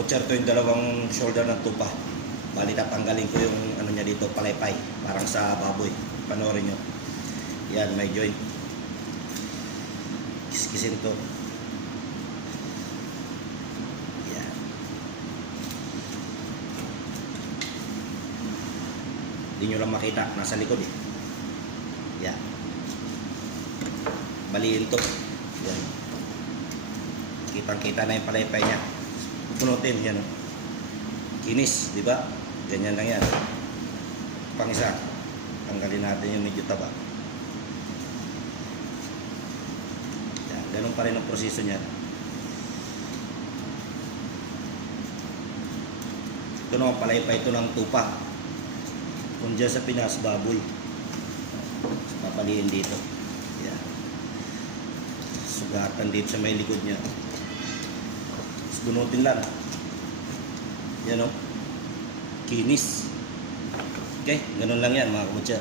kabutcher, ito yung dalawang shoulder ng tupa. Bali tatanggalin ko yung ano niya dito, palaypay, parang sa baboy. Panoorin nyo. Yan, may joint. Kiskisin to. Yan. Hindi nyo lang makita, nasa likod eh. Yan. Baliin to. Yan. Kitang-kita na yung palaypay niya. Punutin, yan o. Kinis, di ba? Ganyan lang yan. Pang isa, tanggalin natin yung medyo taba. Yan, ganun pa rin ang proseso niya. Ito naman palaypay ito ng tupa. Kung dyan sa Pinas, baboy. Papaliin dito. Yan. Sugatan dito sa may likod niya. Tapos bunutin lang. Yan o. Kinis. Okay, ganun lang yan mga kabutcher.